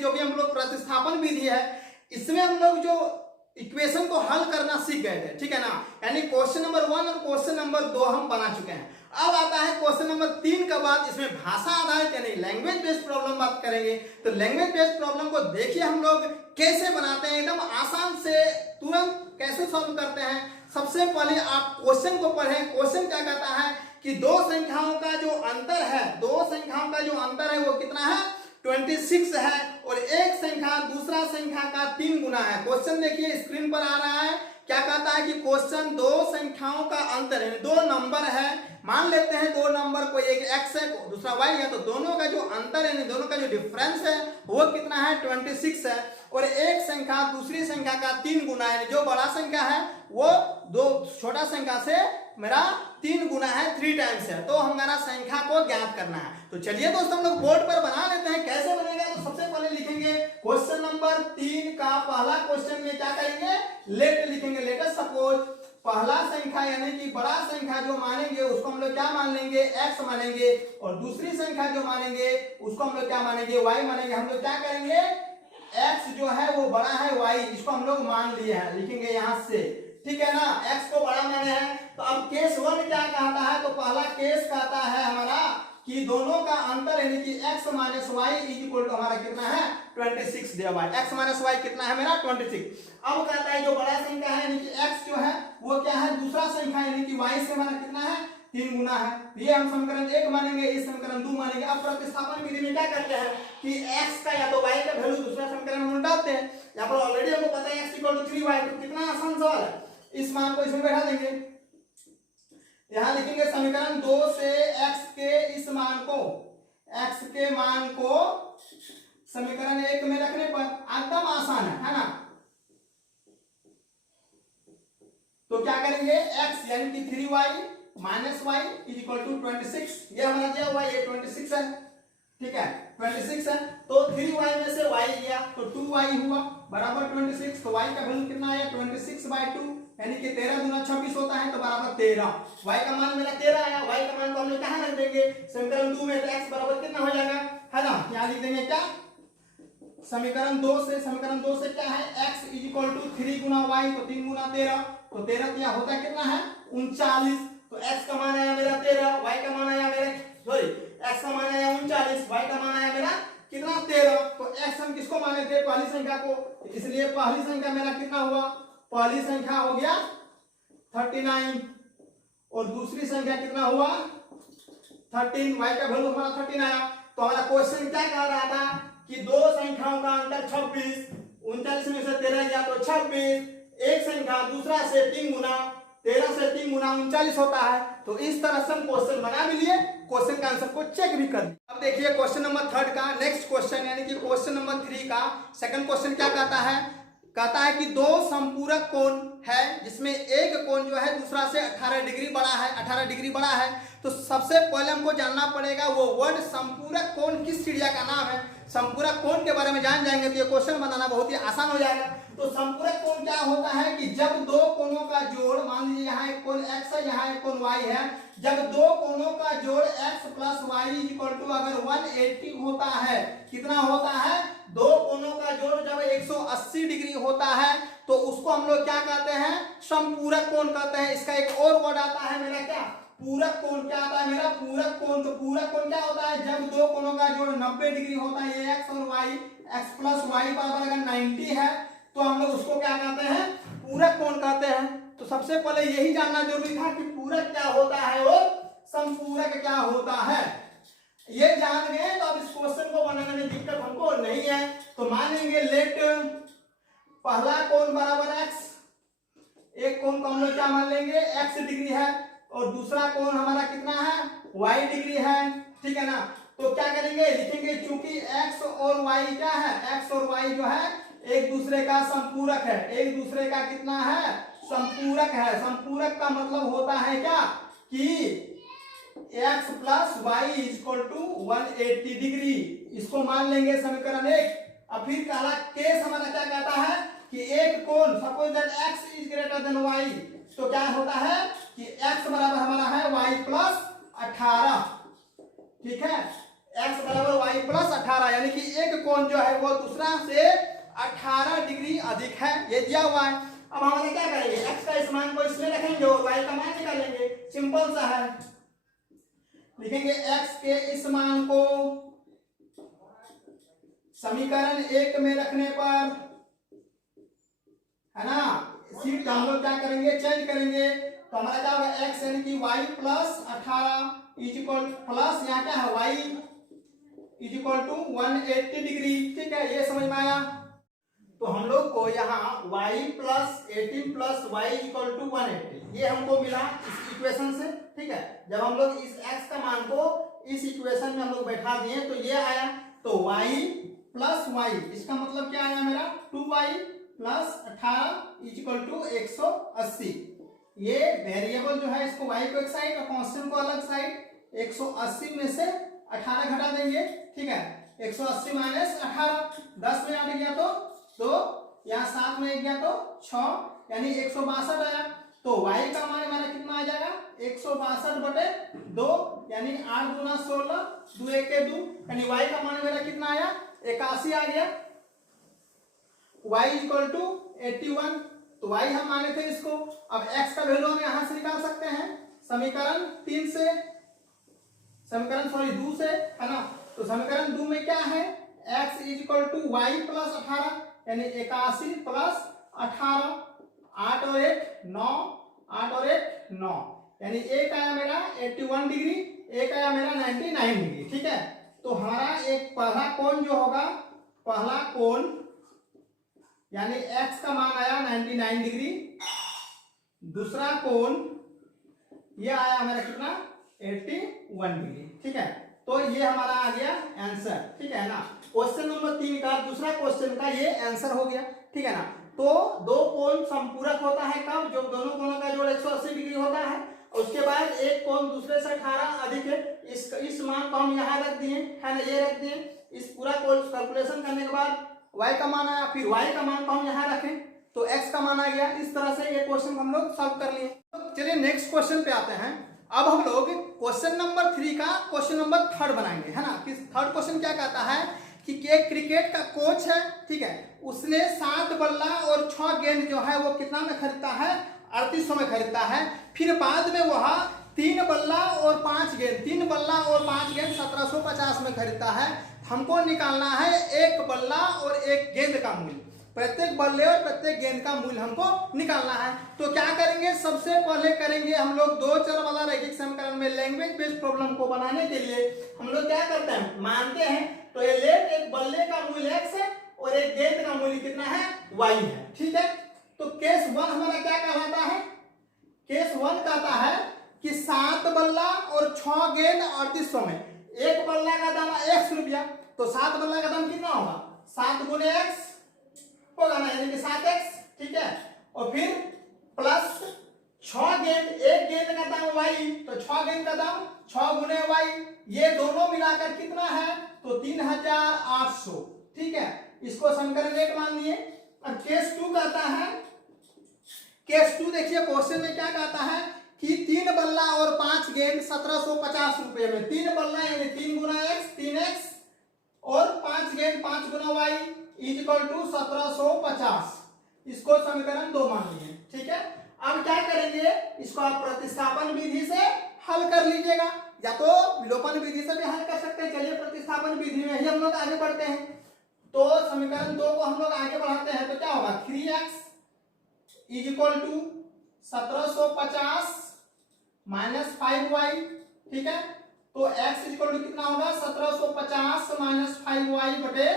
जो भी हम लोग प्रतिस्थापन विधि है, इसमें हम लोग जो इक्वेशन को हल करना सीख गए थे, ठीक है ना। यानी क्वेश्चन नंबर 1 और क्वेश्चन नंबर 2 हम बना चुके हैं। अब आता है क्वेश्चन नंबर 3 का बाद, इसमें भाषा आधारित यानी लैंग्वेज बेस्ड प्रॉब्लम बात करेंगे। तो लैंग्वेज बेस्ड प्रॉब्लम को देखिए हम लोग कैसे बनाते हैं, एकदम आसान से तुरंत कैसे सॉल्व करते हैं। सबसे पहले आप क्वेश्चन को पढ़ें। क्वेश्चन क्या कहता है कि दो संख्याओं का जो अंतर है, दो संख्याओं का जो अंतर है वो कितना है, 26 है, और एक संख्या दूसरा संख्या का 3 गुना है। क्वेश्चन देखिए स्क्रीन पर आ रहा है, क्या कहता है कि क्वेश्चन दो संख्याओं का अंतर है, दो नंबर है, मान लेते हैं दो नंबर को, एक x है दूसरा y है, तो दोनों का जो अंतर है, दोनों का जो डिफरेंस है वो कितना है, 26 है, और एक संख्या दूसरी संख्या का 3 गुना है, जो बड़ा संख्या है वो दो छोटा संख्या से मेरा 3 गुना है, 3 टाइम्स है। तो हमारा संख्या को ज्ञात करना है। तो चलिए दोस्तों हम लोग बोर्ड पर बना लेते हैं। कैसे बनेगा, तो सबसे पहले लिखेंगे क्वेश्चन नंबर 3 का पहला क्वेश्चन में क्या करेंगे, लेट लिखेंगे। लेट अस सपोज पहला संख्या यानी कि बड़ा संख्या जो मानेंगे उसको हम लोग क्या मान लेंगे, x मानेंगे, और दूसरी संख्या जो मानेंगे उसको हम लोग क्या मानेंगे, y मानेंगे। हम लोग क्या करेंगे, x जो है वो बड़ा है, y इसको हम लोग मान लिए हैं, लिखेंगे यहां से, ठीक है ना, x को बड़ा माने हैं। तो अब केस 1 क्या कहता है, तो पहला केस कहता है हमारा कि दोनों का अंतर यानी कि x minus y is equal to हमारा कितना है, 26 दिया हुआ है। x माइनस वाई कितना है मेरा, 26। अब कहता है जो बड़ा संख्या है यानी कि x जो है वो क्या है, दूसरा संख्या यानी कि y से हमारा कितना है, 3 गुना है। ये हम समीकरण 1 मानेंगे, इस समीकरण 2 मानेंगे। अब प्रतिस्थापन विधि में क्या करते हैं कि x का या तो y का वैल्यू दूसरा समीकरण में उल्टाते हैं। यहाँ पर ऑलरेडी हमको पता है x इक्वल टू 3y, तो कितना आसान सवाल है। इस मान को इसमें बैठा देंगे, यहां लिखेंगे समीकरण 2 से x के इस मान को, x के मान को समीकरण 1 में रखने पर एकदम आसान है ना। तो क्या करेंगे, x यानी कि 3y minus y is equal to 26, ये हमारा दिया हुआ ये 26 है, ठीक है 26 है। तो 3y में से y गया तो 2y हुआ बराबर 26। तो y का वैल्यू कितना आया, 26/2 यानी कि 13 दूना 26 होता है, तो बराबर 13। y का मान मेरा 13 आया, y का मान को हम लोग कहां रख देंगे, समीकरण 2 में, तो x बराबर कितना हो जाएगा, है ना, क्या लिख देंगे, क्या समीकरण 2 से क्या है, x इज इक्वल टू 3 गुना y, तो 3 गुना 13, तो 13 क्या होता है, कितना है 39। तो x का मान आया मेरा 13, y का मान आया मेरा, सॉरी x का मान आया 39, y का मान आया मेरा कितना 13। तो x हम किसको माने थे, पहली संख्या को, इसलिए पहली संख्या मेरा कितना हुआ, पहली संख्या हो गया 39, और दूसरी संख्या कितना हुआ 13, y का वैल्यू हमारा 13 आया। तो हमारा क्वेश्चन क्या कह रहा था कि दो संख्याओं का अंतर 26, 39 में से 13 गया तो 26, एक संख्या दूसरा से 3 गुना, 13 से 3 गुना 39 होता है। तो इस तरह से हम क्वेश्चन बना भी लिए, क्वेश्चन का आंसर को चेक भी कर दिया। अब देखिए क्वेश्चन नंबर 3 का नेक्स्ट क्वेश्चन यानी कि क्वेश्चन नंबर 3 का सेकंड क्वेश्चन क्या कहता है कि दो संपूरक कोण है जिसमें एक कोण जो है दूसरा से 18 डिग्री बड़ा है। तो सबसे पहले हमको जानना पड़ेगा वो वर्ड संपूरक कोण किस चिड़िया का नाम है। संपूरक कोण के बारे में जान जाएंगे तो ये क्वेश्चन बनाना बहुत ही आसान हो जाएगा। तो संपूरक कोण क्या होता है कि जब दो कोणों का जोड़, मान लीजिए यहाँ एक कोण x है, यहाँ एक कोण y है, जब दो कोणों का जोड़ x plus y equal to अगर 180 होता है, कितना होता है, दो कोणों का जोड़ जब 180 डिग्री होता है तो उसको हम लोग क्या कहते हैं, संपूरक कोण कहते हैं। इसका एक और वर्ड आता है मेरा क्या, पूरक कोण। क्या आता है मेरा, पूरक कोण। तो पूरक कोण क्या होता है, जब दो कोणों का जोड़ 90 डिग्री होता है, ये x और y, x प्लस वाई बराबर अगर 90 है तो हम लोग उसको क्या कहते हैं, पूरक कोण कहते हैं। तो सबसे पहले यही जानना जरूरी था कि पूरक क्या होता है और संपूरक क्या होता है। ये जान गए तो अब इस क्वेश्चन को बनाने में दिक्कत हमको नहीं है। तो मानेंगे लेट पहला कोण बराबर x, एक कोण को हम लोग क्या मान लेंगे, x डिग्री है, और दूसरा कोण हमारा कितना है, y डिग्री है, ठीक है ना। तो क्या करेंगे, लिखेंगे चूंकि x और y क्या है, x और y जो है एक दूसरे का संपूरक है, एक दूसरे का कितना है, संपूरक है। संपूरक का मतलब होता है क्या कि x plus y is equal to 180 degree, इसको मान लेंगे समीकरण 1। अब फिर पहला केस हमारा क्या कहता है कि एक कोण, suppose that x is greater than y, तो क्या होता है कि x बराबर हमारा है y प्लस 18, ठीक है, x बराबर y प्लस 18, यानी कि एक कोण कोण जो है वो दूसरा से 18 डिग्री अधिक है, ये दिया हुआ है। अब हमारे क्या करेंगे, x का इस मान को इसमें रखेंगे और y का मान निकालेंगे, सिंपल सा है। लिखेंगे x के इस मान को समीकरण 1 में रखने पर, है ना, सीट हम लोग क्या करेंगे, चेंज करेंगे। तो हमारा क्या होगा, x यानी कि y plus 18 is equal plus यहाँ क्या है y is equal to 180 degree. ठीक है, ये समझ में आया। तो हम लोग को यहाँ y plus 18 plus y equal to 180 ये हमको मिला इस इक्वेशन से। ठीक है, जब हम लोग इस x का मान को इस इक्वेशन में हम लोग बैठा दिए तो ये आया। तो y प्लस वाई, इसका मतलब क्या आया मेरा, 2y प्लस 18 इक्वल टू 180। ये वेरिएबल जो है इसको y को एक साइड और कांस्टेंट को अलग साइड, 180 में से 18 घटा देंगे। ठीक है, 180 माइनस 18, 10 में 8 गया तो यहाँ 7 में गया तो 6 यानी 162 आया। तो y का मान हमारा कितना आ जाएगा, 162/2 यानी 8 दूना 16, 2 1 2 यानी y का मान मेरा कितना आया, 81 आ गया। y इक्वल टू 81, तो y हम माने थे इसको। अब x का वैल्यू हम यहां से निकाल सकते हैं समीकरण 3 से, समीकरण 2 से, है ना। तो समीकरण 2 में क्या है, x equal to y plus 18 यानी 81 प्लस 18, 8 और 1 9, 8 और 1 9 यानी एक आया मेरा 81 डिग्री, एक आया मेरा 99 डिग्री। ठीक है, तो हमारा एक पहला कोण जो होगा, पहला कोण यानी x का मान आया 99 डिग्री, दूसरा कोण ये आया हमारा कितना, 81 डिग्री। ठीक है, तो ये हमारा आ गया आंसर। ठीक है ना, क्वेश्चन नंबर 3 का दूसरा क्वेश्चन का ये आंसर हो गया। ठीक है ना, तो दो कोण संपूरक होता है कब, जब दोनों कोणों का जोड़ 180 डिग्री होता है और उसके बाद एक कोण दूसरे से 18 अधिक है। इस मान को हम यहाँ रख दिए, है ना, ये रख दिए। इस पूरा कैलकुलेशन करने के बाद y का मान आया, फिर y का मान को हम यहाँ रखें तो x का मान आ गया। इस तरह से ये क्वेश्चन हम लोग सॉल्व कर लिए। चलिए नेक्स्ट क्वेश्चन पे आते हैं। अब हम लोग क्वेश्चन नंबर 3 का क्वेश्चन नंबर 3 बनाएंगे, है ना। कि थर्ड क्वेश्चन क्या कहता है कि एक क्रिकेट का कोच है, ठीक है, उसने 7 बल्ला और 6 गेंद जो है वो कितना में खरीदता है, 3800 में खरीदता है। फिर बाद में वह 3 बल्ला और 5 गेंद, 3 बल्ला और 5 गेंद 1750 में खरीदता है। हमको निकालना है एक बल्ला और एक गेंद का मूल्य, प्रत्येक बल्ले और प्रत्येक गेंद का मूल्य हमको निकालना है। तो क्या करेंगे, सबसे पहले करेंगे हम लोग दो चर वाला रैखिक समीकरण में लैंग्वेज बेस्ड प्रॉब्लम को बनाने के लिए हम लोग क्या करते हैं, मानते हैं तो ये लेट एक बल्ले का मूल्य x है और एक गेंद का मूल्य कितना है, y है। ठीक है, तो केस 1 हमारा क्या कहलाता है, केस 1 कहता है कि 7 बल्ला और 6 गेंद 3800 में, एक बल्ला का दाम x रुपया, तो 7 बल्ला का दाम कितना होगा, 7 गुने x होगा ना, यानी कि 7x। ठीक है, और फिर प्लस 6 गेंद, एक गेंद का दाम y, तो 6 गेंद का दाम 6 गुने y, ये दोनों मिलाकर कितना है, तो 3800। ठीक है, इसको समीकरण 1 मान लिए। अब केस 2 कहता है, केस 2 देखिए क्वेश्चन में क्या कहता है कि 3 बल्ला और 5 गेंद 1750 रुपए में, 3 बल्ला यानी 3 गुना x 3x और 5 गेंद 5 गुना y इज इक्वल टू 1750। इसको समीकरण 2 मान लिए। ठीक है, अब क्या करेंगे, इसको आप प्रतिस्थापन विधि से हल कर लीजिएगा, या तो विलोपन विधि से भी हल कर सकते हैं। चलिए प्रतिस्थापन विधि में ही हम लोग आगे बढ़ते हैं। तो समीकरण 2 को हम लोग आगे बढ़ाते हैं तो क्या होगा, 3x is equal to 1750 minus 5y। ठीक है, तो x इज इक्वल टू कितना होगा, 1750 माइनस 5y बटे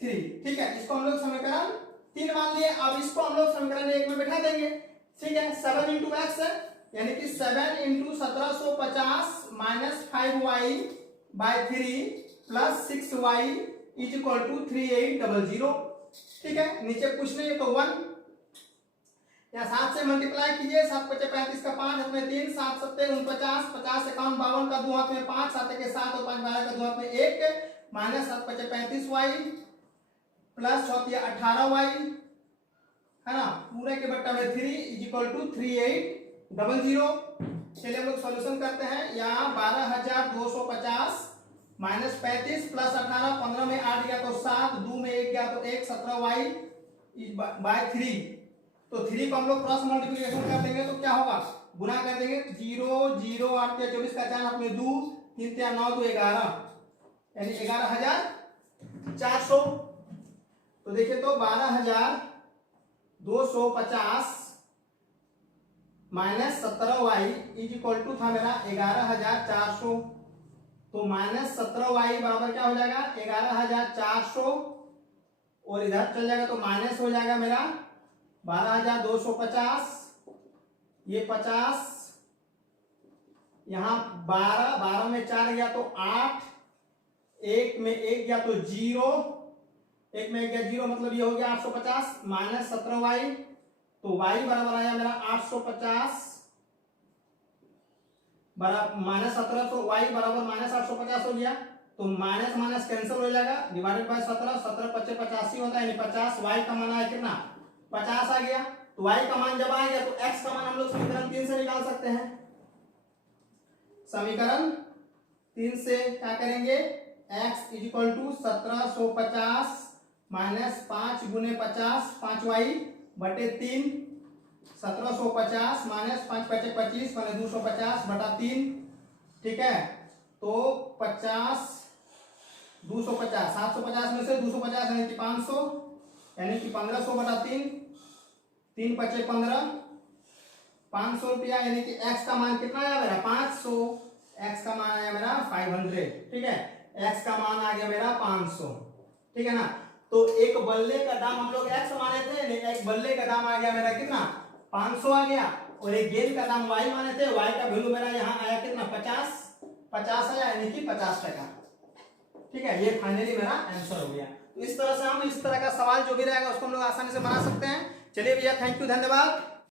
3। ठीक है, इसको हम लोग समीकरण 3 मान लिए। अब इसको हम लोग समीकरण 1 में बैठा देंगे। ठीक है, 7 इंटू एक्स है, यानी कि 7 into 1750 minus 5y by 3 plus 6y is equal to 3800। ठीक है, नीचे कुछ नहीं है तो 1, या 7 से मल्टीप्लाई कीजिए, 7 × 35 का 5 हाथ में 3, 7 × 7 49, 50 51 52 का 2 हाथ में 5, 7 × 7 और 5 12 का 2 हाथ में 1 माइनस 7 × 35y प्लस 18y, है ना, पूरे के बट्टा में 3 इज इक्वल टू 3800। चलिए हम लोग सॉल्यूशन करते हैं। यहाँ 12250 -35 प्लस 18, 15 में 8 गया तो 7, 2 में 1 गया तो 1, 17y बाय 3। तो 3 को हम लोग क्रॉस मल्टीप्लिकेशन कर देंगे तो क्या होगा, गुना कर देंगे, 0 0 8 के 24 का 4 हाथ में 2, 3 3 9 तो 11, यानी 11,400। तो देखिए तो 12,250 minus 17y is equal to था मेरा 11,400। तो माइनस 17y बराबर क्या हो जाएगा, 11,400, और इधर चल जाएगा तो माइनस हो जाएगा मेरा 12,250, ये 50, यहां 12, 12 में 4 गया तो 8, 1 में 1 गया तो 0, 1 में 1 गया 0, मतलब ये हो गया 850 माइनस 17y। तो y बराबर आया मेरा 850 बराबर माइनस 17, तो y बराबर माइनस 850 हो गया। तो माइनस माइनस कैंसिल हो जाएगा, डिवाइडेड बाय 17, 17 × 5 = 85 होता है, यानी 50। y का मान आया कितना, 50 आ गया। तो y का मान जब आ गया तो x का मान हम लोग समीकरण 3 से निकाल सकते हैं। समीकरण 3 से क्या करेंगे, x is equal to 1750 minus 5 गुने 50, 5y बटे 3, 1750 माइनस 5 × 5 = 25 माने 250 बटा 3, ठीक है। तो 50 250, 750 में से 250 यानी कि 500, यानी कि 1500 बटा 3, 3 × 5 = 15, 500 रुपया, यानी कि x का मान कितना आया मेरा 500, x का मान आया मेरा 500, ठीक है। x का मान आ गया मेरा 500, ठीक है ना। तो एक बल्ले का दाम हम लोग x माने थे, एक बल्ले का दाम आ गया मेरा कितना 500 आ गया, और एक गेंद का दाम y माने थे, y का वैल्यू मेरा यहाँ आया कितना 50 आया, यानी कि 50%, ठीक है। ये फाइनली मेरा आंसर हो गया। तो इस तरह से हम इस तरह का सवाल जो भी रहेगा उसको हम लोग आसानी से बना सकते हैं। चलिए भैया, थैंक यू, धन्यवाद।